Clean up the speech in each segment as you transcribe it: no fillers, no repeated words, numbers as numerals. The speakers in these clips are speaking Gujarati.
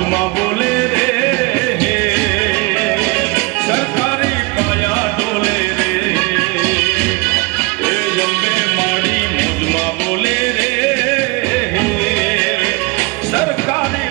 મોજમાં બોલે રે સરકારી પાયા ડોલે રે એ અંબે માડી મોજમાં બોલે રે સરકારી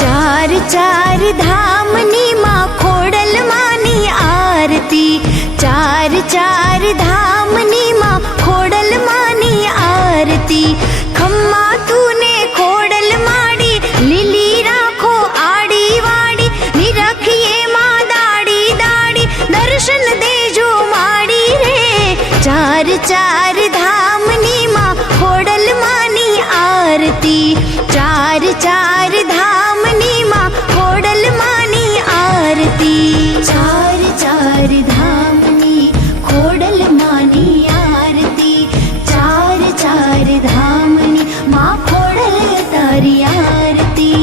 ચાર ચાર ધામની માં ખોડલ માની આરતી, ચાર ચાર ધામની માં ખોડલ માની આરતી. ખમ્મા તુને ખોડલ માડી, લીલી રાખો આડી વાડી, નિરખીએ માં દાડી દાડી, દર્શન દેજો માડી રે. ચાર ચાર ધામની માં ખોડલ માની આરતી, ચાર ચાર ધામની માં ખોડલ માની આરતી. ચાર ચાર ધામની ખોડલ માની આરતી, ચાર ચાર ધામની માં ખોડલ તારી આરતી.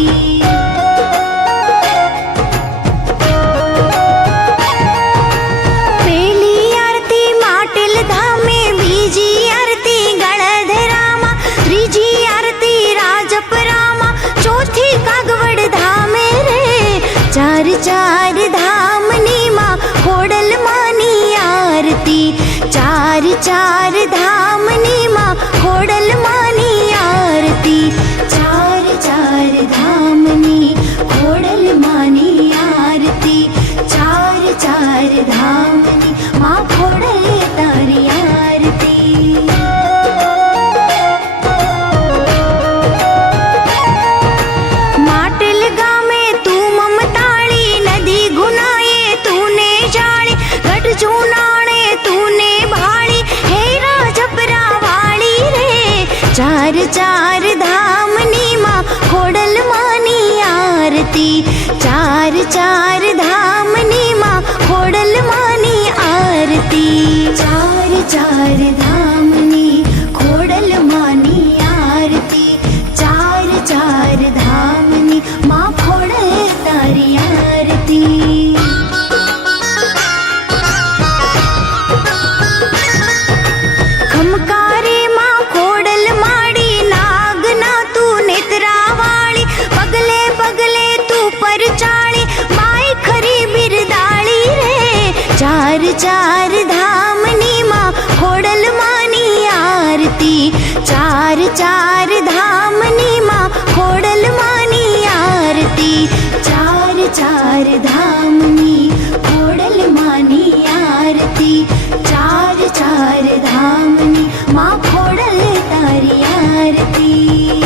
પેલી આરતી માટેલ ધામે, બીજી આરતી ગળધરામાં, ત્રીજી આરતી રાજપરામાં, ચોથી કાગવડ ધામે રે. ચાર ચાર ધામની માં ખોડલ માની આરતી, ચાર ચાર ધામની માં ખોડલ માની આરતી. ચાર ચાર ધામની ખોડલ માની આરતી, ચાર ચાર ધામની માં ખોડલ તારી આરતી. માટેલ ગામે તું મમતાળી, નદી ગુનાએ તુને જાળી, ગઢ જૂનાણે તુને ભાળી, હે રાજપરા વાળી રે. ચાર ચાર ધામની માં ખોડલ માની આરતી, ચાર ચાર ધામની માં ખોડલ માની આરતી. ચાર ચાર ધામની ખોડલ માની આરતી, ચાર ચાર ધામની માં ખોડલ તારી આરતી. ખમકારે માં ખોડલ માડી, નાગના તું નેત્રાવાળી, પગલે પગલે તું પરચાળી, બાઈ ખરી બિરદાળી રે. ચાર ચાર ધામની માં ખોડલ માની આરતી, ચાર ચાર ધામની માં ખોડલ માની આરતી. ચાર ચાર ધામની ખોડલ માની આરતી, ચાર ચાર ધામની માં ખોડલ તારી આરતી.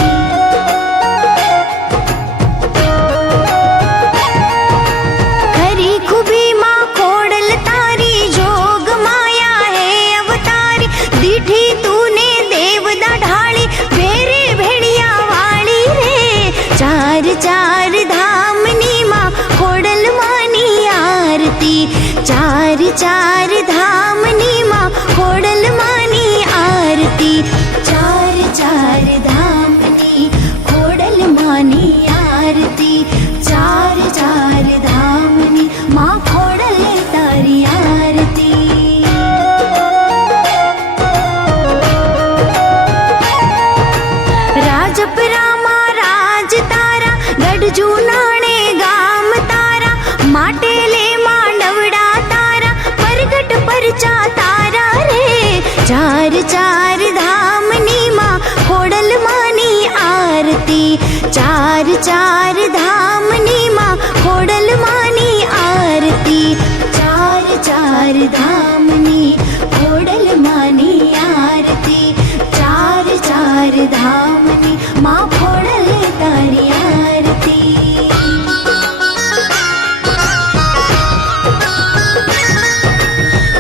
ખરી ખૂબી માં ખોડલ તારી, જોગ માયા હે અવતારી, દીઠી તુને દેવદા ઢાળી, ભેરે ભેડિયા વાળી રે. ચાર ચાર ધામની માં ખોડલ માની આરતી, ચાર ચાર ધામની માં ખોડલ માની આરતી. ચાર ચાર ધામની ખોડલ માની આરતી, ચાર ચાર ધામની માં ખોડલ તારી આરતી. રાજપરામાં રાજ તારા, ગઢ જૂનાણે ગામ તારા, માટેલે માં નવડા તારા, પરગટ પરચા તારા રે. ચાર ચાર ધામની માં ખોડલ માની આરતી, ચાર ચાર ધામની માં ખોડલ માની આરતી. ચાર ચાર ધામની ખોડલ માની આરતી, ચાર ચાર ધામની માં ખોડલ તારી આરતી.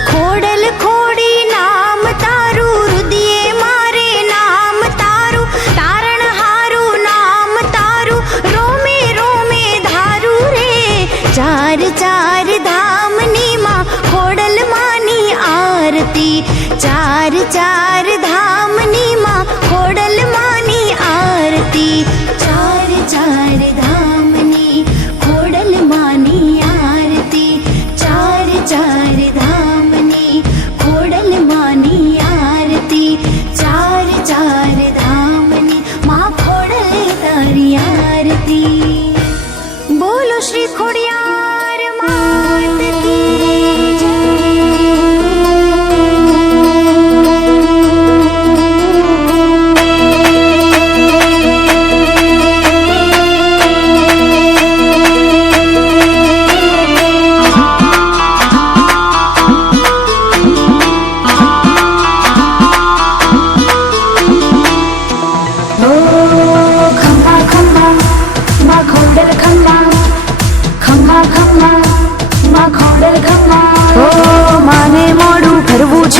ખોડલ ખોડી નામ તારું, હૃદયે મારે નામ તારું, તારણ હારું નામ તારું, રોમે રોમે ધારું રે. ચાર ચાર ધામની માં ખોડલ માની આરતી, ચાર ચાર ધામની માં ખોડલ માની આરતી. ચાર ચાર ધામની ખોડલ માની આરતી, ચાર ચાર ધામની ખોડલ માની આરતી. ચાર ચાર ધામની માં ખોડલ તારી આરતી. બોલો શ્રી ખોડિયાર માત કી જય.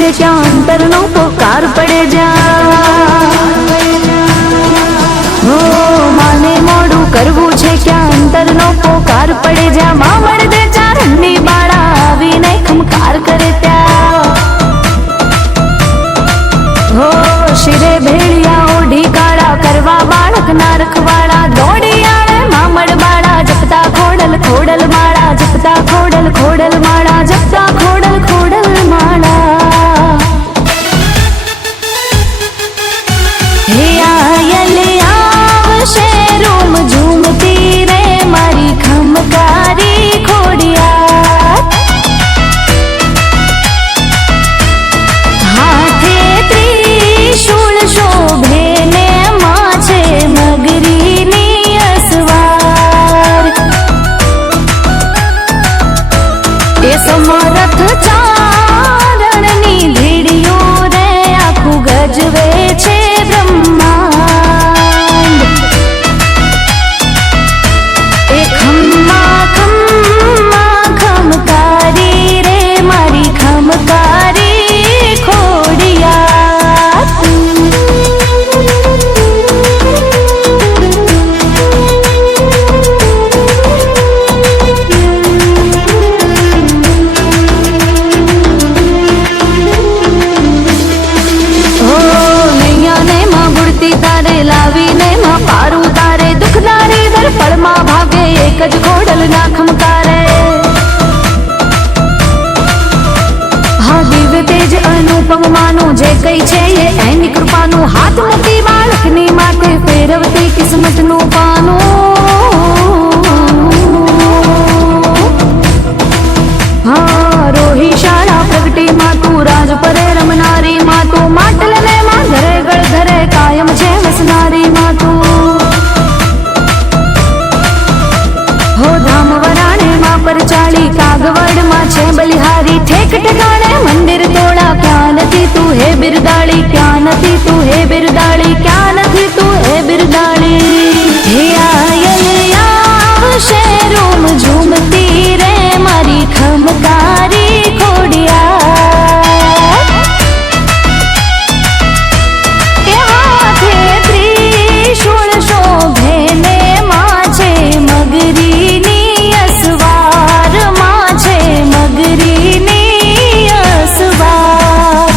છે ક્યાં અંતરનો પોકાર પડે જા હો માને મોડું કરવું છે ક્યાં અંતરનો પોકાર પડે જા માં મળદે ચારણની બાળા આવીને ખમકાર કરે ત્યાં હો શિરે ભેળિયા ઓઢી કાળા કરવા બાળક ના રખવાળા દોડી આળે મામડ બાળા જપતા ખોડલ ખોડલ માળા જપતા ખોડલ ખોડલ માળા જપતા ખોડલ ખોડલ માળા હે આયલ આવશે રોમ ઝૂમતી રે મારી ખમકારી ખોડિયા હાથે ત્રિશૂળ શોભે ને માછે મગરીની અસવાર એ સમરથ ચારણની ધીડીઓ રે આખું ગજવે છે બ્રહ્માંડ એ ખમ્મા ખમ્મા ખમકારી રે મારી ખમકારી ખોડિયા હો નૈયાને માં ગુડતી તારે લાવીને માં પારું તારે દુખદારી દર પળમાં ભાગે એક જ ખોડલ ના ખમકારે હા દિવ્ય તેજ અનુપમ માનું જે કઈ છે એ એની કૃપાનું હાથ મૂકી બાળકની માથે ફેરવતી કિસ્મતનું પાનું હા રોહી શાળા પ્રગટી માં તું રાજ પરે રમનારી માં તું માટલ ને માં ઘરે ગળ ઘરે કાયમ છે વસનારી માં તું હો ધામ વરાણે માં પરચાળી કાગવડ માં છે બલિહારી ઠેક ઠેકાણે મંદિર તોડા ક્યાં નથી તું હે બિરદાળી ક્યાં નથી તું હે બિરદાળી ક્યાં નથી તું હે બિરદાળી હે આયલ આવશે રોમ ઝૂમતી રે મારી ખમકારી ખોડિયા એ હાથે ત્રિશૂળ શોભે ને માછે મગરીની અસવાર માછે મગરીની અસવાર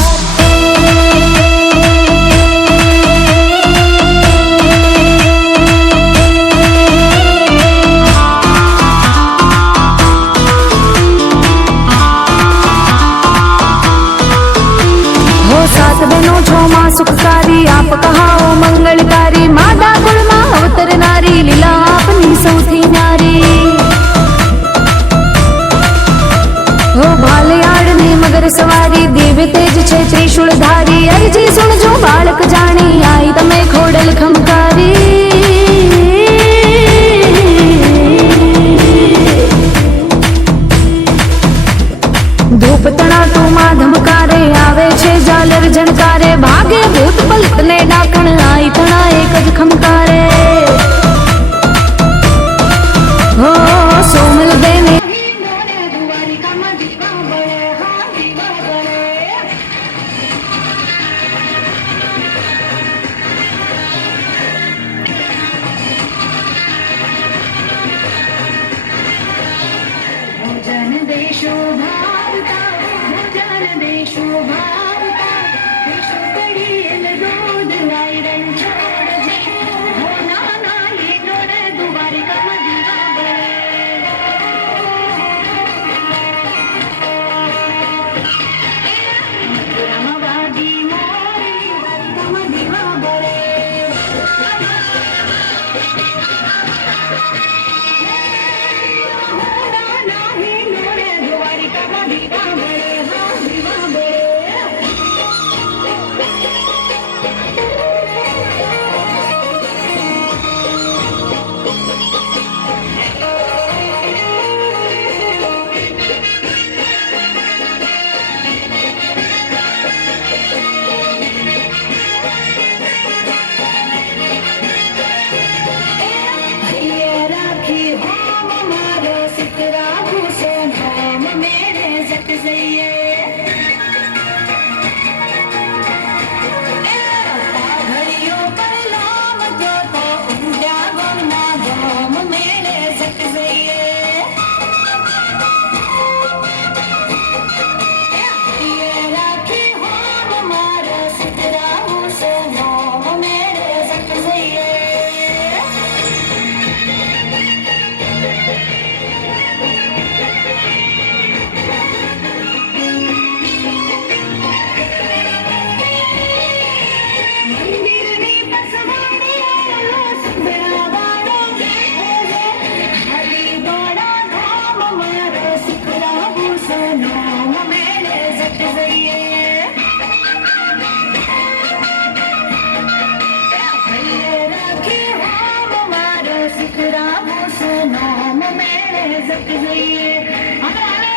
હો સાત બહેનો છો માં સુખકારી આપ કહાઓ મંગળકારી માદા કુળમાં અવતરનારી લીલા આપની સૌથી ન્યારી હો ભાલયાળની મગર સવારી દિવ્ય તેજ છે ત્રિશૂળ ધારી અરજી સુણજો બાળક જાણી આઈ તમે ખોડલ ખમકારી ધૂપ તણા તું માં ધમકારે આવે છે ઝાલર જણકારે ભાગે ભૂત પલિત ને ડાકણ આઈ તણા એક જ ખમકારે હો સોમલ દેને ભોજન દેશો ભારતા ભોજન દેશો ભારતા દેશો કડીએલ દૂધ લાયરન છોડજે હો નાના લે નોરે દુવારી કમ દીવા બળે રામવાદી મોરી કમ દીવા બળે નાના હે નોરે દુવારી કમ દીવા બળે હા દીવા બળે સત જોઈએ. હાલો, હાલો.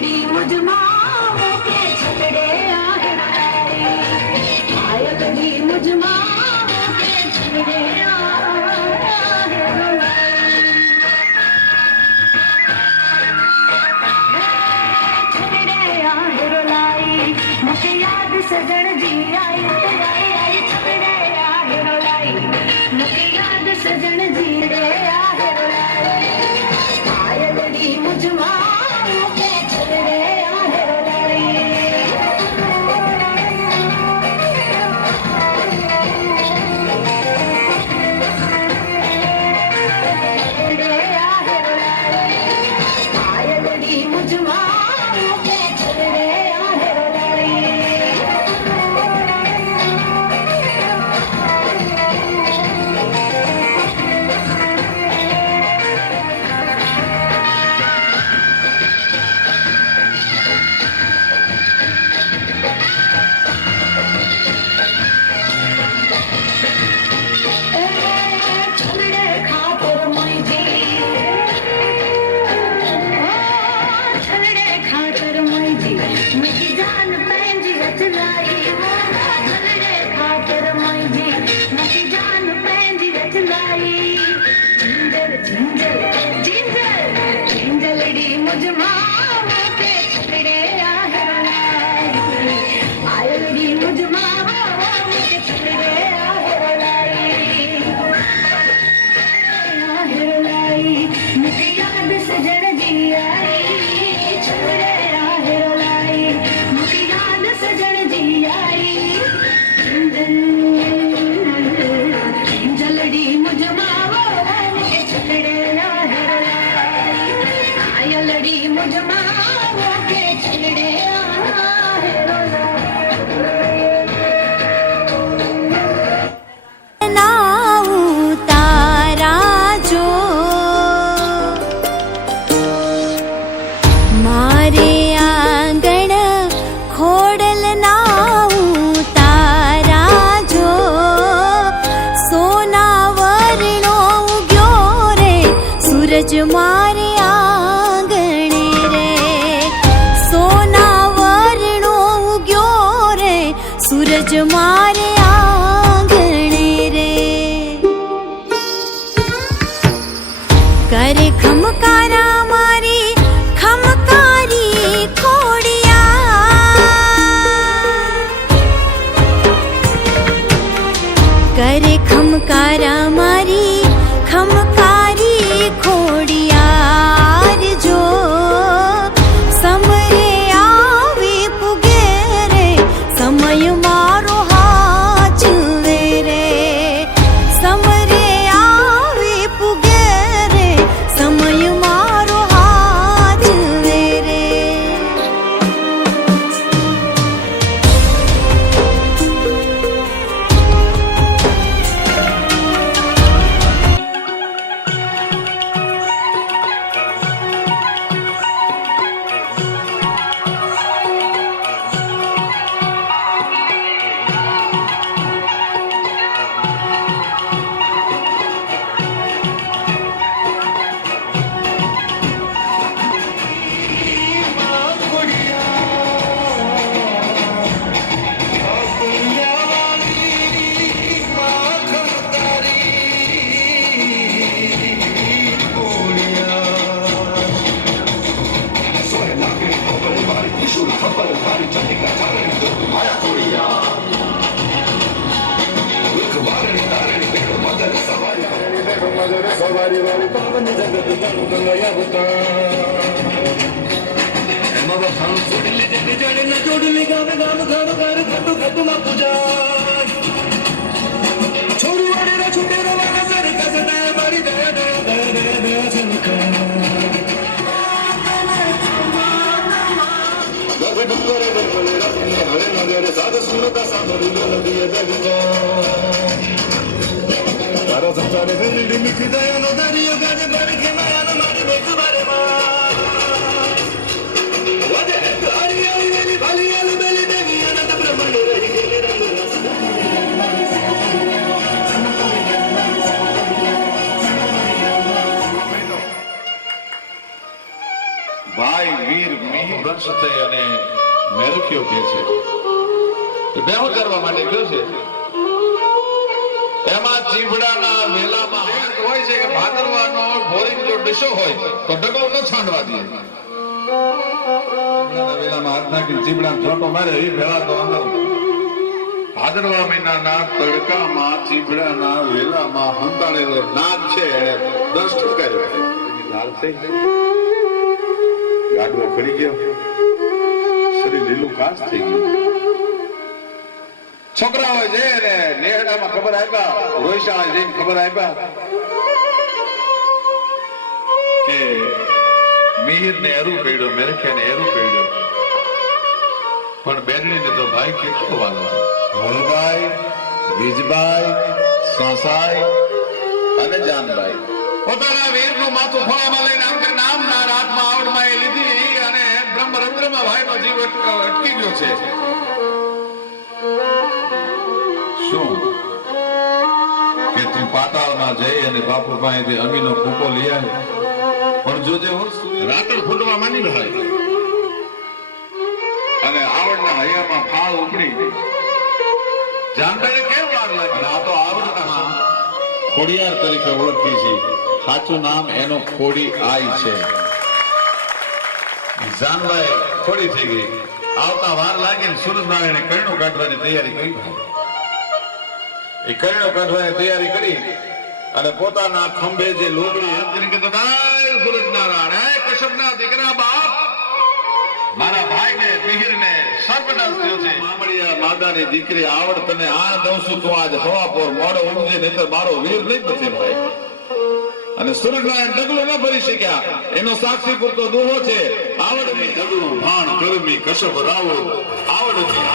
छलड़ी मुझमाओ के छलड़े आहे पायलड़ी मुझमाओ के छलड़े मुझे याद सजन जी आई आई छलड़े आहे रोलाई मुझे याद सजन जी रे आहे रोलाई पायलड़ी मुझमाओ के छलड़े आहे रोलाई छलड़े आहे रोलाई पायलड़ी मुझमाओ के छलड़े आहे रोलाई छलड़े खातर मुझी छलड़े खातर मुझी मुझी जान पंहिंजी रचलाई छलड़े खातर मुझी मुझी जान पंहिंजी रचलाई झिंझर झिंझर झिंझर झिंझलड़ी मुझमाओ के छलड़े आहे रोलाई आयलड़ी मुझमाओ के छलड़े आहे रोलाई मुझे याद सजन जी आई छलड़े आहे रोलाई मुझे याद सजन जी आई झंझलड़ी मुझमाओ के छलड़े आहे रोलाई आयलड़ी मुझमाओ के छलड़े आहे रोलाई नाऊ तारा जो मारे आंगण खोडल नाऊ तारा जो सोना वर्णो उग्यो रे सूरज मारे आंगणे रे सोना वर्णो उग्यो रे सूरज मारे आंगणे रे करे खमकारा मारी खमकारी खोड़िया करे खमकारा मारी खमकारी खोड़िया जो समरे आवे पुगे रे समय मारो हाथ रे समरे आवे पुगे रे समय मारो हाथ रे सवारी वाली पावन जगत गंगा बता मबखान सुडली जग जड़ न जोडली गावे गाम गाम कर घटु घटु मा पूजा छोरू वाले रा छुटे रा वाला सर कसना मारी दया दया दया दया दया चमका गगन डुंगरे बलबले रा हरे नगरे साध सुनता सामरी लदिया जगता तारा संसारे हिंदी मिठी दया नो दरियो गाने बड़ के माया न मारी बेक बारे मा वदे तारी आली भली आली बेली देवी अनंत ब्रह्मांड रही गेले रंग रस भाई वीर વીર મિહિર વંશ થઈ અને મેલક્યો કે છે બેહો કરવા માટે ગયો છે. એમાં ચીભડાના વેલામાં હોય છે કે ભાદરવાનો ભોરીનો જો ડિશો હોય તો ડગલો ન છાંડવા દે. વેલામાં હાથ નાખીને ચીભડાને છોટો મારે એ ભેળા તો અંદર ભાદરવા મહિનાના તડકામાં ચીભડાના વેલામાં હંતાળેલો નાગ છે એને 10 ઠુકાર્યો. લાલ થઈ ગાડવો ફરી ગયો, શરીર લીલું કાચ થઈ ગયું. છોકરાઓ જઈ ને નેહડામાં ખબર આપ્યા, રોઈશાળા જઈને ખબર આપ્યા કે મિહિરને એરું પડ્યો, મેરખ્યાને એરું પડ્યો. પણ બેનડીને તો ભાઈ કેટલો વાલો, ભોલભાઈ, વીજભાઈ, સાસાઈ અને જાનભાઈ પોતાના વીરનું માથું ખોળામાં લઈને આમ કરીને નામના રાતમાં આવડમાં એ લીધી અને બ્રહ્મરંધ્રમાં ભાઈનો જીવ અટકી ગયો છે. શું કે તું પાતાળમાં જઈ અને બાપુ પાસેથી અમીનો ફૂકો લઈ આવે, પણ જોજે રાતડ ફૂટવા માંડી ભાઈ અને આવડના હૈયામાં ફાળ ઉપડી. જાનભાઈ કેમ વાર લાગી? આ તો આવડના ખોડિયાર તરીકે ઓળખી છે. સાચું નામ એનો ખોડી આઈ છે. જાનભાઈ ખોડી થઈ ગઈ. આવતા વાર લાગીને સૂરજનારાયણે કરણું કાઢવાની તૈયારી કરી. એ કરણું કાઢવાની તૈયારી કરી અને પોતાના ખંભે જે લોબડી હતી કે સૂરજનારાયણ, હે કશ્યપના દીકરા બાપ, મારા ભાઈને મિહિરને સર્વનાશ થયો છે. મામડિયા માદાની દીકરી આવડ તને આ દઉં છું, તું આજ હવાપોર મોડો ઊંઘજે, નહીતર મારો વીર નહીં બચે ભાઈ. અને સૂરજનારાયણ ડગલો ન ભરી શક્યા. એનો સાક્ષી પૂરતો દુહો છે, આવડની ડગલું ભાણ ગરમી કશ્યપ રાવો આવડની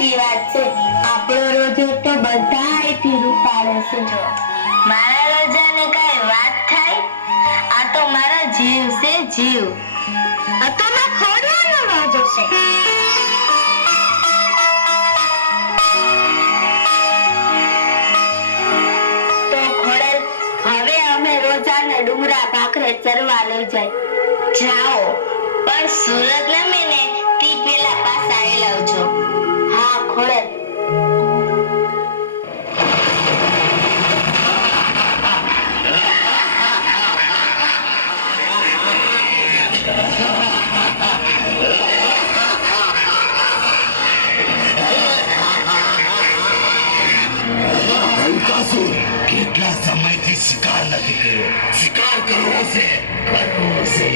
સાચી વાત છે. આપણો રોજો તો બધાયથી રૂપાળો છે. જો મારા રોજાને કઈ વાત થાય? આ તો મારો જીવ છે, જીવ. આ તો ના ખોડિયાનો રોજો છે. તો ખોડલ, હવે અમે રોજાને ડુંગરા ભાખરે ચરવા લઈ જાય. જાઓ, પણ સુરત નમીને તી પેલા પાછા આવી લાવજો. હા ખોડલ. કંકાસુર, કેટલા સમયથી શિકાર નથી કર્યો. શિકાર કરવો છે, કરવો છે.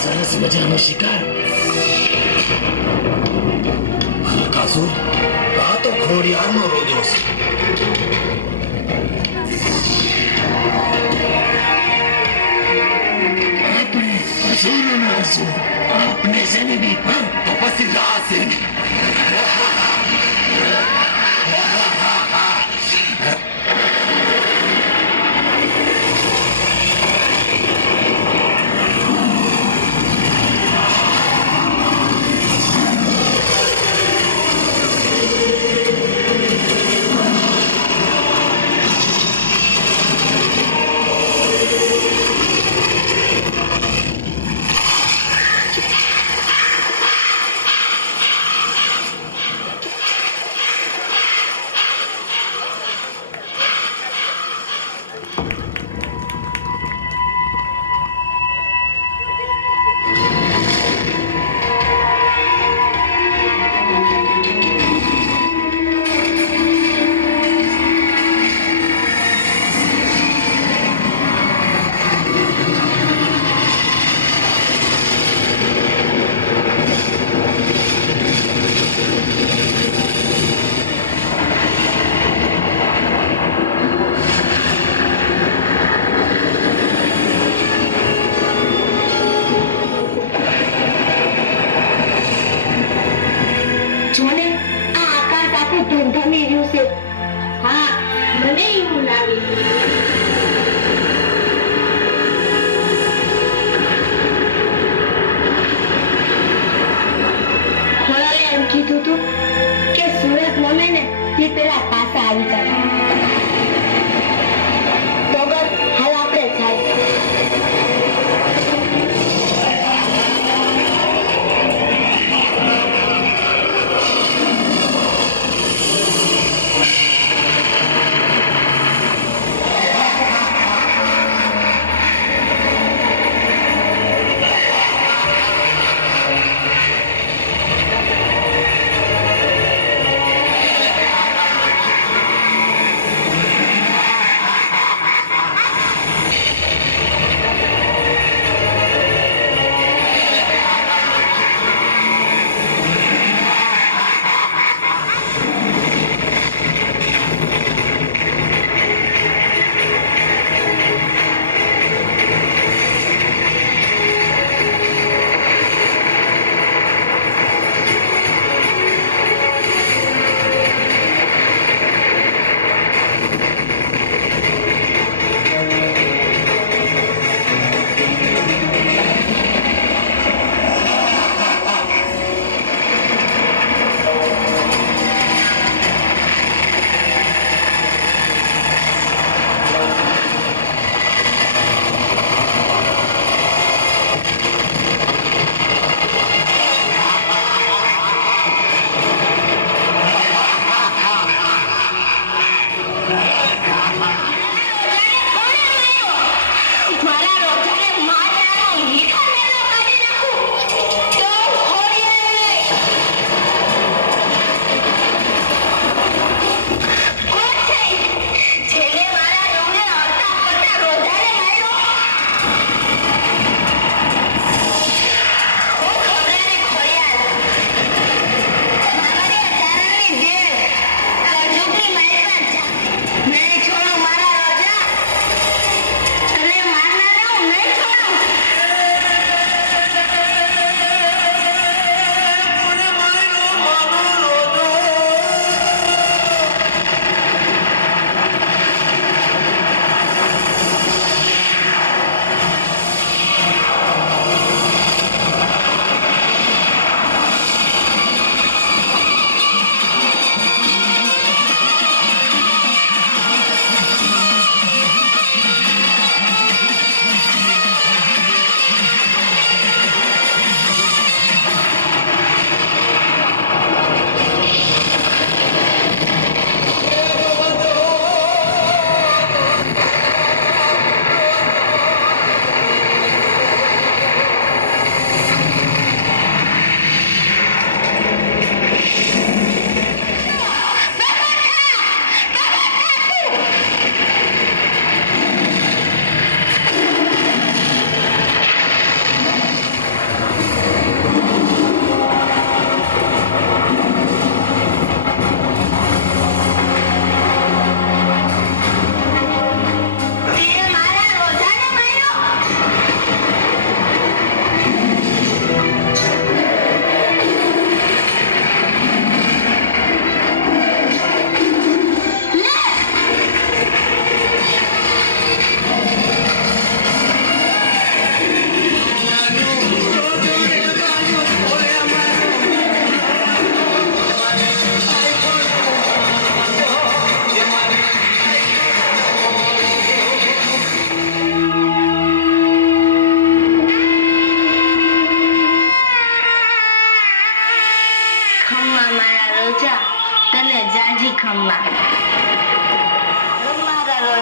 સરસ મજાનો શિકાર. કંકાસુર, આ તો ખોડિયારનો રોજો છે. આપને છે ને બી તો પછી જાશે. જોને, આ આકાશ આખું ધમધમી રહ્યું છે. હા, મને એવું લાગે. ખોડલે એમ કીધું તું કે સુરત નમે ને તે પેલા પાછા આવી જાય. તો બસ હાલ આપણે જાય.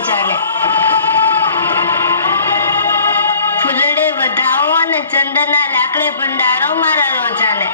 રોજાને. ફૂલડે વધાવો અને ચંદનના લાકડે ભંડારો મારા રોજાને.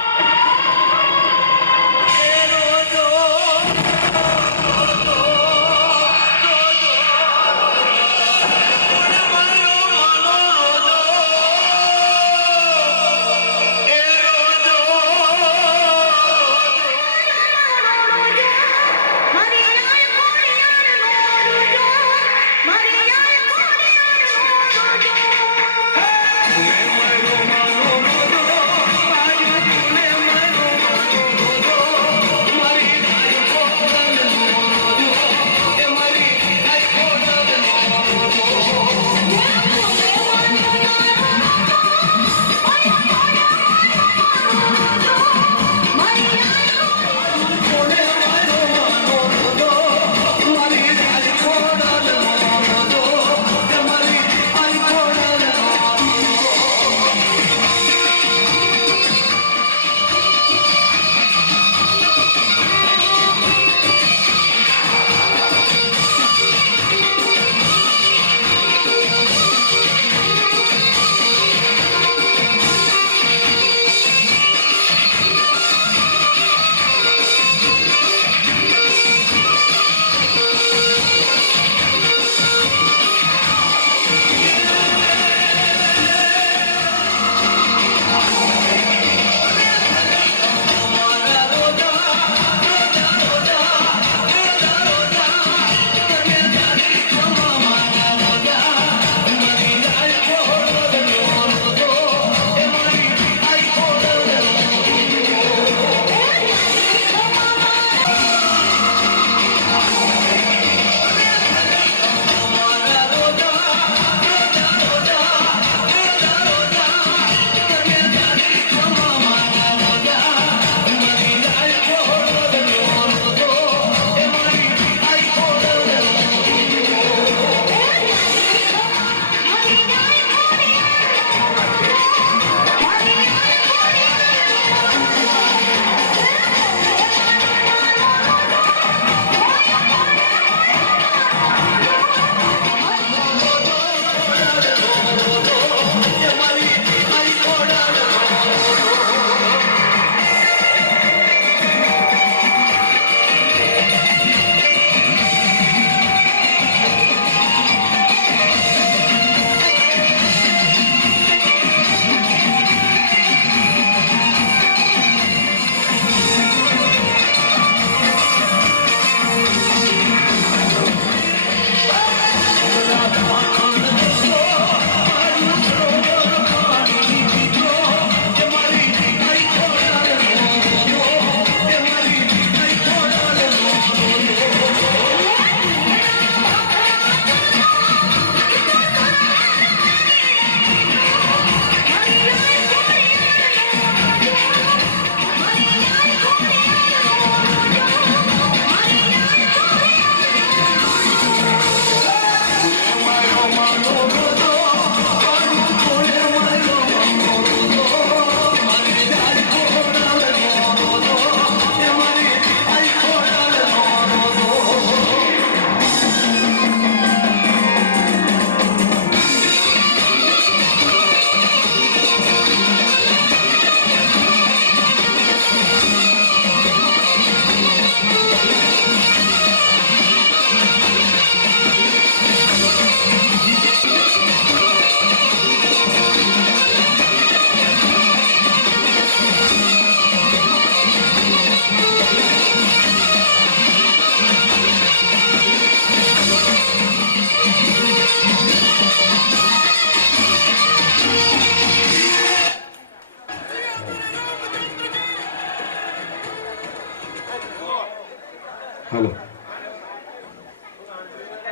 हेलो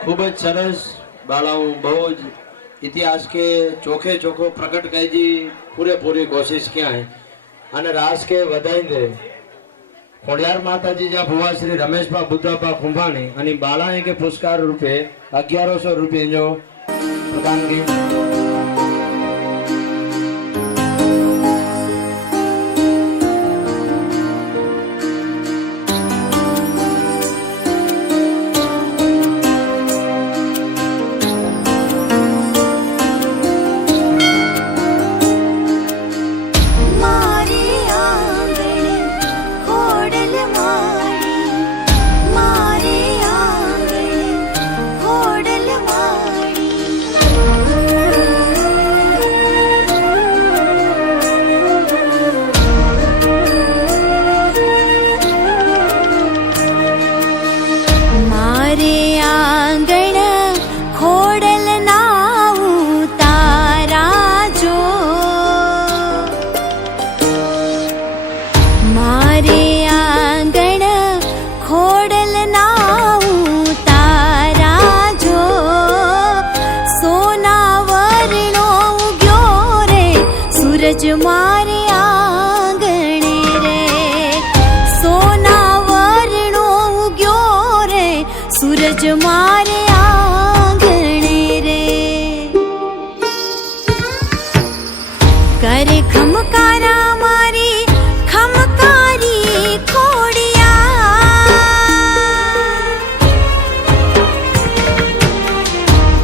खूब ज सरस बालाओं बहुत इतिहास के चोखे चोखो प्रकट कई जी पूरेपूरी कोशिश किया है अने रास के वधाई दे खोड़ियार माताजी जा भुआ श्री रमेशपा बुद्धापा खुंभाणी अने बालाए के पुरस्कार रूपे 1100 रुपये जो प्रदान की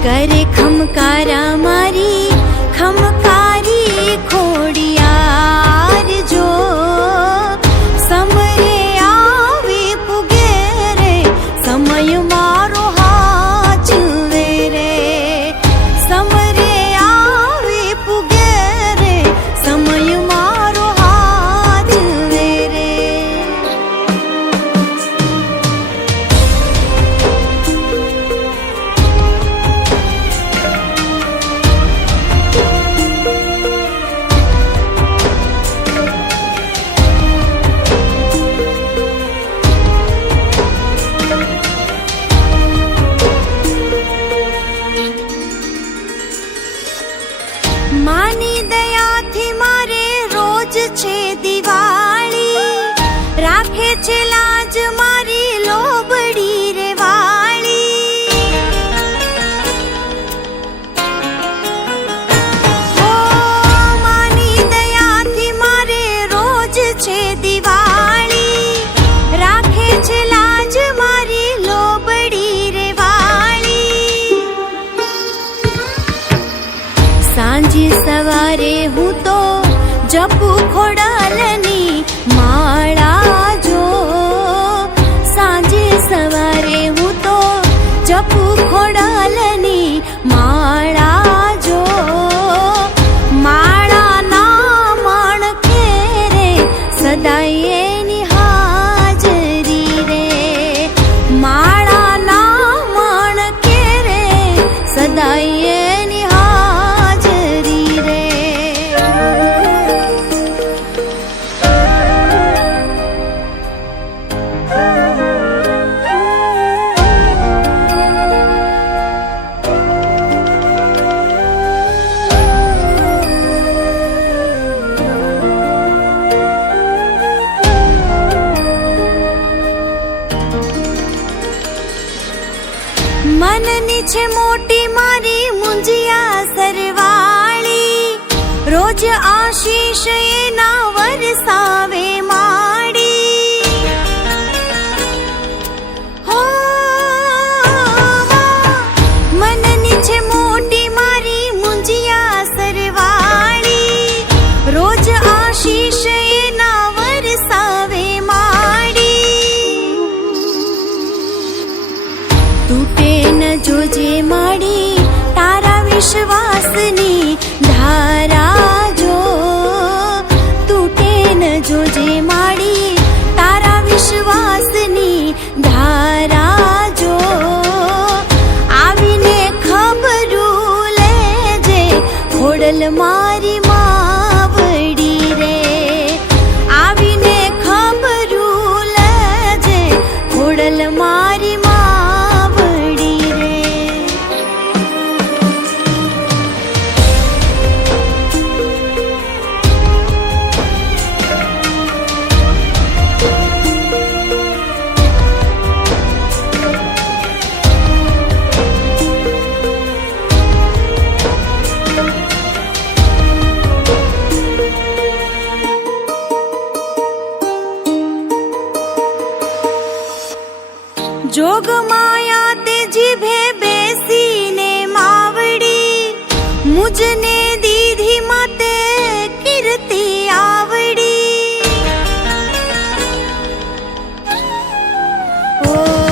કરે ખમકારા મારી ખમકારી ખોડિયાર જો સમરે આવી પુગે રે સમય મારો હાચવે રે સમરે આવી પુગે રે સમય મારો હાચવે રે માની દયાથી મારે રોજ છે દિવાળી રાખે છે લાજ મારી લોબડી રે વાળી ઓ માની દયાથી મારે રોજ છે દિવાળી રાખે છે લાજ મારી લોબડી રે વાળી સાંજે સવારે હું તો જપું ખોડાલની માળા જો સાંજે સવારે હું તો જપું ખોડાલની માળા જો માળા ના માણકે રે સદાય એની હાજરી રે માળા ના માણકે રે સદાય એની હાજરી રે મનની છે મોટી મારી મુંજિયા સરવાળી રોજ આશીષ એના વરસાવે માડી હો મનની છે મોટી મારી મુંજિયા સરવાળી રોજ આશીષ એના વરસાવે માડી તૂટે ન જોજે માડી તારા વિશ્વાસની ધારા જો તૂટે ન જોજે માડી તારા વિશ્વાસની ધારા જો આવીને ખબરું લેજે ખોડલ મારી માવડી રે આવીને ખબરું લેજે ખોડલ મારી માવડી રે જોગ માયા તે જીભે બેસીને માવડી મુજને